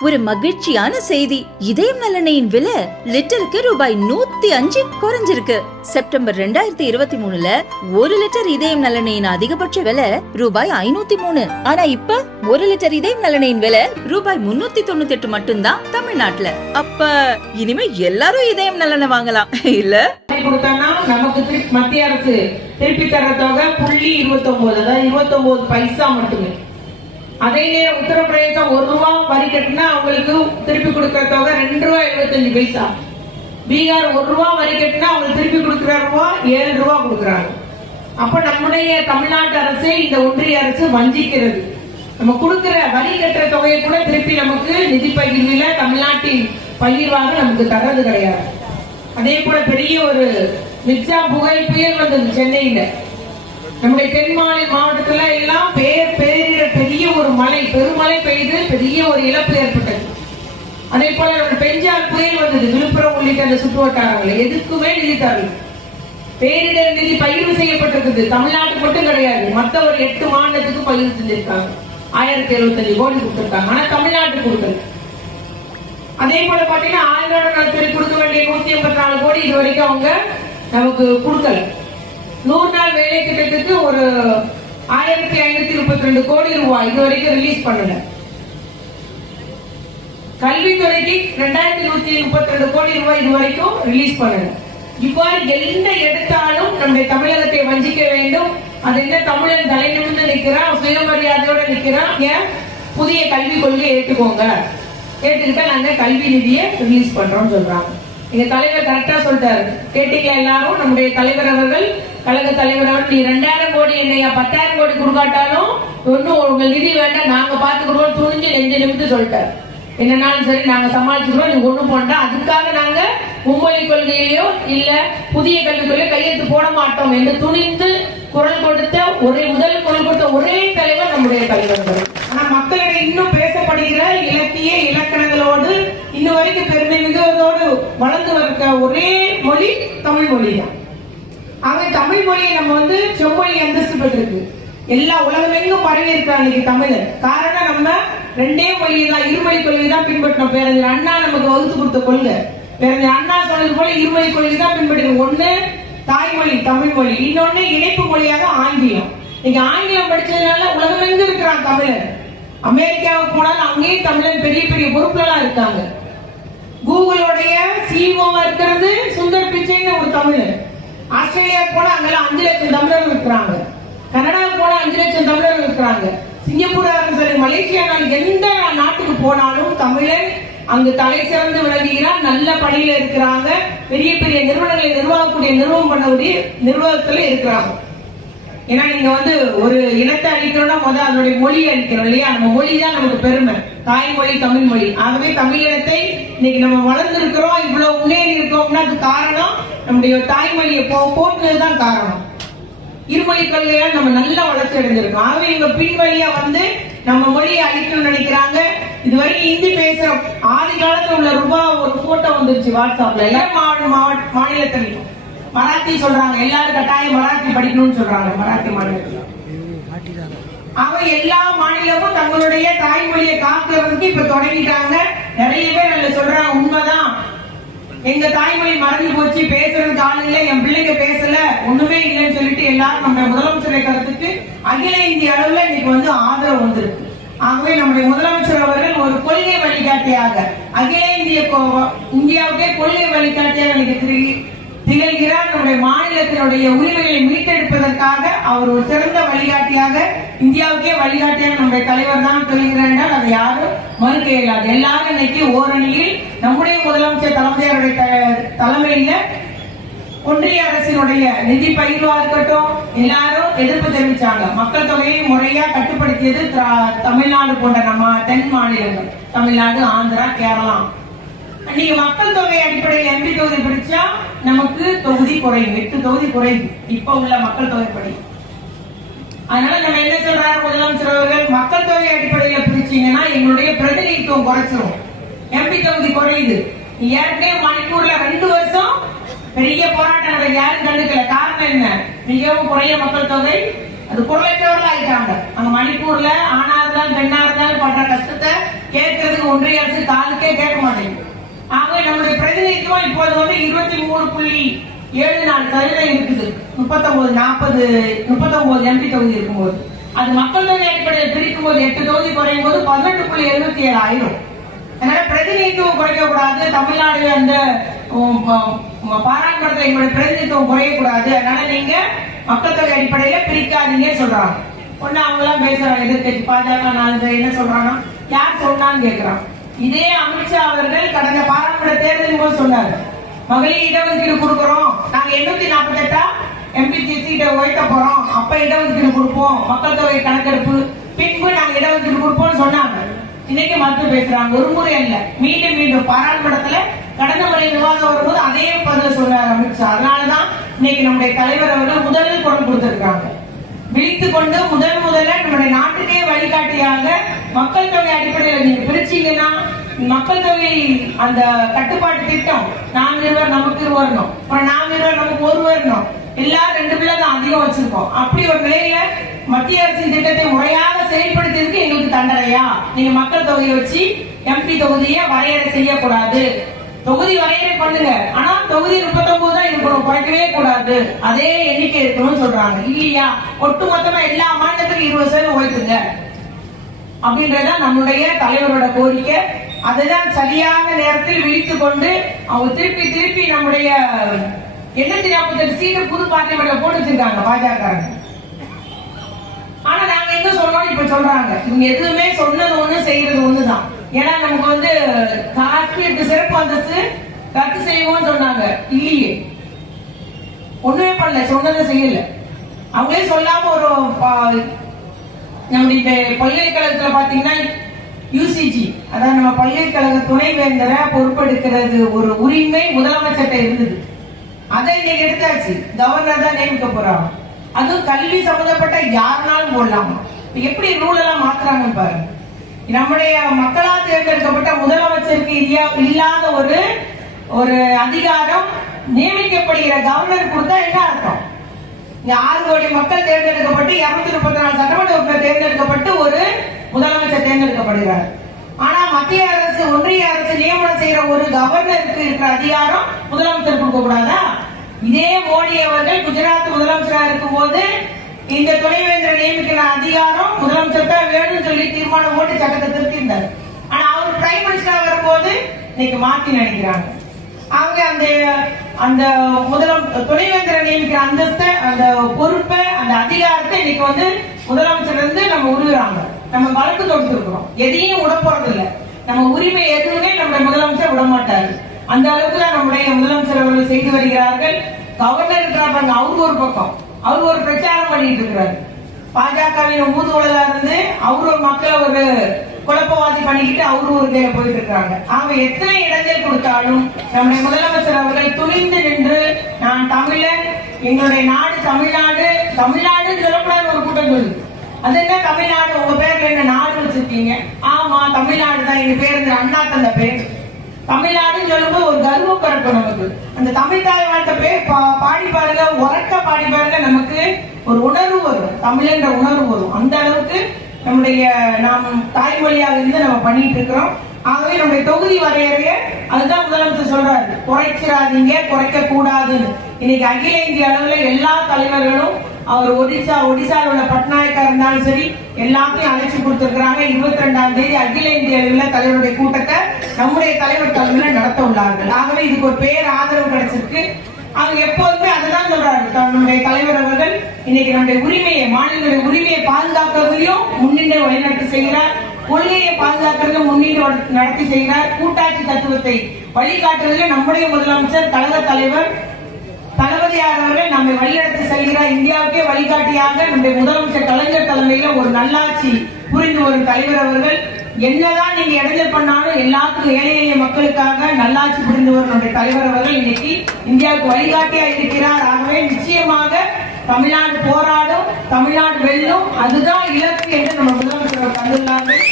ஒரு மகிழ்ச்சியான செய்தி. இதயம் நல்லெண்ணெயின் விலை லிட்டருக்கு ரூபாய் 105 குறைஞ்சிருக்கு. செப்டம்பர் 2023ல 1 லிட்டர் இதயம் நல்லெண்ணெயின் அதிகபட்ச விலை ரூபாய் 503. ஆனா இப்ப 1 லிட்டர் இதயம் நல்லெண்ணெயின் விலை ரூபாய் 398 மட்டும்தான் தமிழ்நாட்டுல. அப்ப இனிமே எல்லாரும் இதயம் நல்லெண்ணெய் வாங்கலாம் இல்ல? நமக்கு மத்திய அரசு திருப்பி தர தொகை 0.29, அதாவது 29 பைசா மட்டுமே. அதே நேரம் உத்தரப்பிரதேசம் 1 ரூபாய் வரி கட்டினா அவங்களுக்கு திருப்பி கொடுக்கிற தொகை 2 ரூபாய் 75 பைசா. பீகார் 1 ரூபாய் வரி கட்டினா அவங்களுக்கு திருப்பி கொடுக்கிற ரூபாய் 7 ரூபாய் கொடுக்குறாங்க. அப்ப நம்முடைய தமிழ்நாட்டு அரசு இந்த ஒன்றிய அரசு வஞ்சிக்கிறது. நம்ம கொடுக்கிற வரி கட்டுற தொகையை கூட திருப்பி நமக்கு நிதி பகிர்வில தமிழ்நாட்டின் பகிர்வாக நமக்கு தர்றது கிடையாது. அதே போல பெரிய ஒரு மிக்சா புயல் வந்தது சென்னையில. நம்முடைய தென் மாவட்டத்துல எல்லாம் பெரிய ஒரு பெருமழை பெய்து பெரிய ஒரு இழப்பு ஏற்பட்டது. அதே போல பெஞ்சால் புயல் வந்தது விழுப்புரம் உள்ளிட்ட அந்த சுற்று வட்டாரங்கள் எதுக்குமே நிதி தரல. பேரிடர் நிதி பகிர்வு செய்யப்பட்டிருக்குது. தமிழ்நாட்டுக்கு மட்டும் கிடையாது, மற்ற ஒரு 8 மாநிலத்துக்கு பகிர்வு செஞ்சிருக்காங்க. 1075 கோடி கொடுத்திருக்காங்க. ஆனா தமிழ்நாட்டுக்கு கொடுக்கல. அதே போல பாத்தீங்கன்னா ஆயுர்வேத நலத்துறை கொடுக்க வேண்டிய 184 கோடி இது வரைக்கும் அவங்க நமக்கு கொடுக்கல. 100 நாள் வேலை திட்டத்துக்கு ஒரு 1532 கோடி ரூபாய் இது வரைக்கும் ரிலீஸ் பண்ணல. கல்வித்துறைக்கு 2132 கோடி ரூபாய் இது வரைக்கும் ரிலீஸ் பண்ணல. இவ்வாறு எந்த எடுத்தாலும் நம்முடைய தமிழகத்தை வஞ்சிக்க வேண்டும். அது என்ன தமிழன் தலை நிமிர்ந்து நிற்கிறான், சுயமரியாதையோட நிற்கிறான். ஏன் புதிய கல்விக் கொள்கையை ஏற்றுக்கோங்க, கேட்டுக்கிட்டா நாங்க கல்வி நிதியை ரிலீஸ் பண்றோம் சொல்றாங்க. எங்க தலைவர் கரெக்டா சொல்லிட்டாரு. கேட்டீங்களா எல்லாரும்? நம்முடைய தலைவர் அவர்கள், கழக தலைவர் அவர்கள், நீ 2000 கோடி என்னையா 10,000 கோடி கொடுக்காட்டாலும் ஒன்னும் உங்க நிதி வேண்டாம், நாங்க பாத்துக்கிறோம் துணிஞ்சு நெஞ்சு நிமித்து சொல்லிட்டாரு. என்னன்னாலும் சரி நாங்க சமாளிச்சுக்கிறோம், நீ ஒண்ணு போண்டா. அதுக்காக நாங்க மும்மொழி கொள்கையிலயோ இல்ல புதிய கல்விக் கொள்கையோ கையெழுத்து போட மாட்டோம் என்று துணிந்து குரல் கொடுத்த முதல் குரல் கொடுத்த ஒரே தலைவர் நம்முடைய தலைவர்கள். ஆனா மக்களிடையே இன்னும் பேசப்படுகிற இலக்கிய இலக்கணங்களோடு இன்னும் வரைக்கும் பெருமை மிகுவதோடு வளர்ந்து வருகிற ஒரே மொழி தமிழ் மொழி தான். ஆக தமிழ் மொழியை நம்ம செம்மொழி அந்தஸ்து பெற்றிருக்கு. எல்லா உலகமெங்கும் பரவி இருக்கிறாங்க தமிழர். காரணம் நம்ம 2 மொழியை தான், இருமொழி கொள்கை தான் பின்பற்றோம். பேரறிஞர் அண்ணா நமக்கு வகுத்து கொடுத்த கொள்கை. பேரறிஞர் அண்ணா சொன்னது போல இருமொழி கொள்கை தான் பின்பற்றோம். ஒண்ணு தாய்மொழி தமிழ் மொழி, இன்னொன்னு இணைப்பு மொழியாக ஆங்கிலம். நீங்க ஆங்கிலம் படிச்சதுனால உலகமெங்கும் இருக்கிறான் தமிழர். அமெரிக்காவுக்கு போனாலும் அங்கேயும் தமிழர் பெரிய பெரிய பொறுப்புகளா இருக்காங்க. கூகுளோடைய சிஓவா இருக்கிறது சுந்தர் பிச்சைன்னு ஒரு தமிழர். ஆஸ்திரேலியா போனா அங்கெல்லாம் 5 லட்சம் தமிழர்கள் இருக்கிறாங்க. கனடா போனா 5 லட்சம் தமிழர்கள் இருக்கிறாங்க. சிங்கப்பூரா சரி, மலேசியா, எந்த நாட்டுக்கு போனாலும் தமிழர் அங்கு தலை சிறந்து விளங்குகிறார். நல்ல பணியில இருக்கிறாங்க. பெரிய பெரிய நிறுவனங்களை நிர்வாகக்கூடிய நிர்வாகத்துல இருக்கிறாங்க. ஏன்னா நீங்க ஒரு இனத்தை அழிக்கிறோம்னா அதனுடைய மொழியை அழிக்கிறோம் இல்லையா? நம்ம மொழி தான் நமக்கு பெருமை, தாய்மொழி தமிழ் மொழி. ஆகவே தமிழ் இனத்தை இன்னைக்கு நம்ம வளர்ந்து இருக்கிறோம், இவ்வளவு முன்னேறி இருக்கோம்னா அது காரணம் நம்முடைய தாய்மொழியை போட்டுதான் காரணம். இருமொழி கொள்கையால் நம்ம நல்ல வளர்ச்சி அடைஞ்சிருக்கோம். ஆகவே இவங்க பின்வழியா நம்ம மொழியை அழிக்கணும்னு நினைக்கிறாங்க. இதுவரைக்கும் ஹிந்தி பேசுற ஆதி காலத்துல உள்ள ஒரு போட்டோ வந்துருச்சு வாட்ஸ்அப்ல. எல்லாரும் மாநிலத்திலையும் மராத்தி சொல்றாங்க. எல்லாரும் கட்டாயம் மராத்தி படிக்கணும்னு சொல்றாங்க. மராத்தி மாநிலத்தில் எல்லா மாநிலமும் தங்களுடைய தாய்மொழியை காக்கிறதுக்கு இப்ப தொடங்கிட்டாங்க. நிறைய பேர் சொல்றாங்க, உண்மைதான், எங்க தாய்மொழி மறந்து போச்சு, பேசுறதுக்கு ஆள் இல்லை, என் பிள்ளைங்க பேசல, ஒண்ணுமே இல்லைன்னு சொல்லிட்டு எல்லாரும் நம்ம முதலமைச்சரை கருத்துக்கு அகில இந்திய அளவுல இன்னைக்கு ஆதரவு வந்திருக்கு. ஆகவே நம்முடைய முதலமைச்சர் அவர்கள் ஒரு கொள்கை வழிகாட்டியாக, அகில இந்தியாவுக்கே கொள்கை வழிகாட்டியாக திகழ்கிறார். நம்முடைய மாநிலத்தினுடைய உரிமைகளை மீட்டெடுப்பதற்காக அவர் ஒரு சிறந்த வழிகாட்டியாக, இந்தியாவுக்கே வழிகாட்டியாக நம்முடைய தலைவர் தான் திகழ்கிறார். அதை யாரும் மறுக்க இயலாது. எல்லாரும் இன்னைக்கு ஓரணியில் நம்முடைய முதலமைச்சர் தலைமையில ஒன்றிய அரசினுடைய நிதி பகிர்வா இருக்கட்டும் எல்லாரும் எதிர்ப்பு தெரிவிச்சாங்க. மக்கள் தொகையை முறையா கட்டுப்படுத்தியது தமிழ்நாடு போன்ற நம்ம தென் மாநிலங்கள், தமிழ்நாடு, ஆந்திரா, கேரளா. நீங்க மக்கள் தொகை அடிப்படையில் எம்பி தொகுதி பிடிச்சா நமக்கு தொகுதி குறையும், 8 தொகுதி குறையும் இப்ப உள்ள மக்கள் தொகை படி. அதனால நம்ம என்ன சொல்றாரு முதலமைச்சர் அவர்கள், மக்கள் தொகை அடிப்படையில் பிரிச்சீங்கன்னா எங்களுடைய பிரதிநிதித்துவம் குறைச்சிரும், எம்பி தொகுதி குறையுது. ஏற்கனவே மணிப்பூர்ல 2 வருஷம் பெரிய போராட்டம் யாரும் கண்டுக்கல. காரணம் என்ன? மிகவும் குறைய மக்கள் தொகை, அது குரலற்றவர்கள் ஆயிட்டாங்க. அங்க மணிப்பூர்ல ஆணா இருந்தாலும் பெண்ணா இருந்தாலும் படுற கஷ்டத்தை கேட்கறதுக்கு ஒன்றிய அரசு காலுக்கே கேட்க மாட்டேங்குது. ஆகவே நம்முடைய பிரதிநிதித்துவம் இப்போது வந்து 23.74% இருக்குது. 39 எம்பி தொகுதி இருக்கும்போது அது மக்கள் தொகை அடிப்படையில் பிரிக்கும் போது 8 தொகுதி குறையும் போது 18.77 ஆயிரும். அதனால பிரதிநிதித்துவம் குறைக்க கூடாது, தமிழ்நாடு அந்த பாராளுமன்றத்தில் எங்களுடைய பிரதிநிதித்துவம் குறையக்கூடாது, அதனால நீங்க மக்கள் தொகை அடிப்படையில பிரிக்காதீங்க சொல்றாங்க. ஒண்ணு அவங்க எல்லாம் பேசுறாங்க, எதிர்கட்சி பாஜக என்ன சொல்றாங்க, யார் சொன்னான்னு கேட்கிறான். இதே அமித்ஷா அவர்கள் கடந்த பாராளுமன்ற தேர்தலின் போது சொன்னார், மகளிர் இடஒதுக்கீடு கொடுக்கிறோம், நாங்க 848 எம்பி சீட்டை உயர்த்த போறோம், அப்ப இடஒதுக்கீடு கொடுப்போம், மக்கள் தொகை கணக்கெடுப்பு பின்பு நாங்க இடஒதுக்கீடு கொடுப்போம்னு சொன்னாங்க. இன்னைக்கு மறுத்து பேசுறாங்க. ஒரு முறை அல்ல, மீண்டும் பாராளுமன்றத்துல கடந்த முறை விவாதம் வரும்போது அதே பதில் சொன்னார் அமித்ஷா. அதனாலதான் இன்னைக்கு நம்முடைய தலைவர் அவர்கள் முதலில் குரல் கொடுத்திருக்காங்க. விழித்து கொண்டு முதல்ல நம்முடைய நாட்டுக்கே வழிகாட்டியாக மக்கள் தொகை அடிப்படையில் நீங்க பிரிச்சீங்கன்னா மக்கள் தொகை அந்த கட்டுப்பாட்டு திட்டம் 4 இருவர் நமக்கு வரணும், அப்புறம் 4 இருவர் நமக்கு 1 வரணும், எல்லாரும் 2 பிள்ளை தான் அதிகம் வச்சிருக்கோம். அப்படி ஒரு நிலையில மத்திய அரசின் திட்டத்தை முறையாக செயல்படுத்தியதுக்கு எங்களுக்கு தண்டனையா? நீங்க மக்கள் தொகையை வச்சு எம்பி தொகுதியை வரையறை செய்யக்கூடாது, தொகுதி வரையறை பண்ணுங்க, ஆனா தொகுதி 39 தான் இருக்கணும், குறைக்கவே கூடாது, அதே எண்ணிக்கை இருக்கணும்னு சொல்றாங்க. இல்லையா, ஒட்டுமொத்தமா எல்லா மாநிலத்துக்கும் 20% உயர்த்துங்க அப்படின்றதான் நம்முடைய தலைவரோட கோரிக்கை. அதுதான் சரியான நேரத்தில் விழித்துக் கொண்டு அவங்க திருப்பி நம்முடைய 848 சீட்டு புது பார்லிமெண்ட்ல போட்டு வச்சிருக்காங்க பாஜக. ஆனா நாங்க எங்க சொன்னோம் இப்ப சொல்றாங்க, இவங்க எதுவுமே சொன்னது ஒண்ணு செய்யறது ஒண்ணுதான். ஏன்னா நமக்கு வந்து காஷ்மீருக்கு சிறப்பு அந்தஸ்து ரத்து செய்வோம்னு சொன்னாங்க, இல்லையே ஒண்ணுமே பண்ணல, சொன்னதை செய்யல. அவங்களே சொல்லாம ஒரு நம்முடைய பல்கலைக்கழகத்துல பாத்தீங்கன்னா யூசிஜி, அதாவது நம்ம பல்கலைக்கழக துணைவேந்தரை பொறுப்பெடுக்கிறது ஒரு உரிமை முதலமைச்சர்கிட்ட இருந்தது. அதை இன்னைக்கு எடுத்தாச்சு, கவர்னர் தான் நியமிக்க போறாங்க. அதுவும் கல்வி சம்பந்தப்பட்ட யாருனாலும் போடலாமா? எப்படி ரூல் எல்லாம் மாத்துறாங்க பாருங்க. நம்முடைய மக்களால் தேர்ந்தெடுக்கப்பட்ட முதலமைச்சருக்கு இல்லாத ஒரு அதிகாரம் நியமிக்கப்படுகிற கவர்னர் கொடுத்தா என்ன அர்த்தம்? 6 கோடி மக்கள் தேர்ந்தெடுக்கப்பட்டு 234 சட்டமன்ற உறுப்பினர் தேர்ந்தெடுக்கப்பட்டு ஒரு முதலமைச்சர் தேர்ந்தெடுக்கப்படுகிறார். ஆனா மத்திய அரசு ஒன்றிய அரசு நியமனம் செய்யற ஒரு கவர்னருக்கு இருக்கிற அதிகாரம் முதலமைச்சர் கொடுக்க கூடாதா? இதே மோடி அவர்கள் குஜராத் முதலமைச்சராக இருக்கும் போது இந்த துணைவேந்தரை நியமிக்கிற அதிகாரம் முதலமைச்சர் தான் வேணும்னு சொல்லி தீர்மானம் போட்டு சட்டத்தை திருத்திருந்தார். ஆனா அவர் பிரைம் மினிஸ்டரா வரும்போது இன்னைக்கு மாத்தி நினைக்கிறாங்க. அவங்க அந்த துணைவேந்தரை நியமிக்கிற அந்தஸ்தை, அந்த பொறுப்பை, அந்த அதிகாரத்தை இன்னைக்கு வந்து முதலமைச்சர் இருந்து நம்ம உருவாங்க. நம்ம வழக்கு தொடுத்திருக்கிறோம், எதையும் விட போறது இல்லை. நம்ம உரிமை எதுவுமே நம்முடைய முதலமைச்சர் விட மாட்டாரு. அந்த அளவுக்கு தான் நம்முடைய முதலமைச்சர் அவர்கள் செய்து வருகிறார்கள். கவர்னர் இருக்கிறாங்க, அவரு ஒரு பக்கம் அவரு ஒரு பிரச்சாரம் பண்ணிட்டு இருக்கிறாரு. பாஜகவின் ஊதுவலா இருந்து அவரு ஒரு மக்களை ஒரு குழப்பவாதி பண்ணிக்கிட்டு அவரு ஒரு கையில போயிட்டு இருக்காங்க. அவங்க எத்தனை இடங்கள் கொடுத்தாலும் நம்முடைய முதலமைச்சர் அவர்கள் துணிந்து நின்று, நான் தமிழன், எங்களுடைய நாடு தமிழ்நாடு, தமிழ்நாடுன்னு சொல்லக்கூடாது ஒரு கூட்டம் சொல்லுது. அது என்ன தமிழ்நாடு, உங்க பேர்ல என்ன நாடு வச்சிருக்கீங்க? ஆமா தமிழ்நாடு தான், எங்க பேரு அண்ணா தந்த பேர். தமிழ்நாடுன்னு சொல்லும்போது ஒரு கர்வம் பிறக்கும் நமக்கு. அந்த தமிழ் தாய் வாழ்த்த பேர் பாடி பாருங்க, உரக்க பாடி பாருங்க, நமக்கு ஒரு உணர்வு வரும், தமிழ்ன்ற உணர்வு வரும். அந்த அளவுக்கு நம்முடைய நாம் தாய்மொழியாக இருந்து நம்ம பண்ணிட்டு இருக்கிறோம். ஆகவே நம்முடைய தொகுதி வரையறைய அதுதான் முதலமைச்சர் சொல்றாரு, குறைச்சிடாதீங்க, குறைக்க கூடாதுன்னு. இன்னைக்கு அகில இந்திய அளவுல எல்லா தலைவர்களும், அவர் ஒடிசாவில் உள்ள பட்நாயக்கா இருந்தாலும் சரி, எல்லாத்தையும் அழைச்சி கொடுத்திருக்கிறாங்க. 22ஆம் தேதி அகில இந்திய அளவில் தலைவருடைய கூட்டத்தை நம்முடைய தலைவர் தலைமையில நடத்த உள்ளார்கள். ஆகவே இதுக்கு ஒரு பேர் ஆதரவு கிடைச்சிருக்கு. அவங்க எப்போதுமே அதுதான் சொல்றாரு, நம்முடைய தலைவர் அவர்கள் இன்னைக்கு நம்முடைய உரிமையை, மாநிலங்களுடைய உரிமையை பாதுகாக்கிறதுலயும் முன்னின்று வழிநடத்தி செய்கிறார், கொள்கையை பாதுகாக்கிறதும் முன்னின்று நடத்தி செய்கிறார், கூட்டாட்சி தத்துவத்தை வழிகாட்டுவதில் நம்முடைய முதலமைச்சர் கழக தலைவர் தளபதியார் அவர்கள் நம்மை வழிநடத்தி செல்கிறார். இந்தியாவுக்கே வழிகாட்டியாக நம்முடைய முதலமைச்சர் கலைஞர் தலைமையில ஒரு நல்லாட்சி புரிந்து வரும் தலைவர் அவர்கள். என்னதான் நீங்க இடைஞ்சல் பண்ணாலும் எல்லாத்துக்கும் ஏழை எளிய மக்களுக்காக நல்லாட்சி புரிந்து வரும் நம்முடைய தலைவர் அவர்கள் இன்னைக்கு இந்தியாவுக்கு வழிகாட்டியா இருக்கிறார். ஆகவே நிச்சயமாக தமிழ்நாடு போராடும், தமிழ்நாடு வெல்லும், அதுதான் இலக்கு என்று நம்ம முதலமைச்சர் தந்துள்ளார்கள்.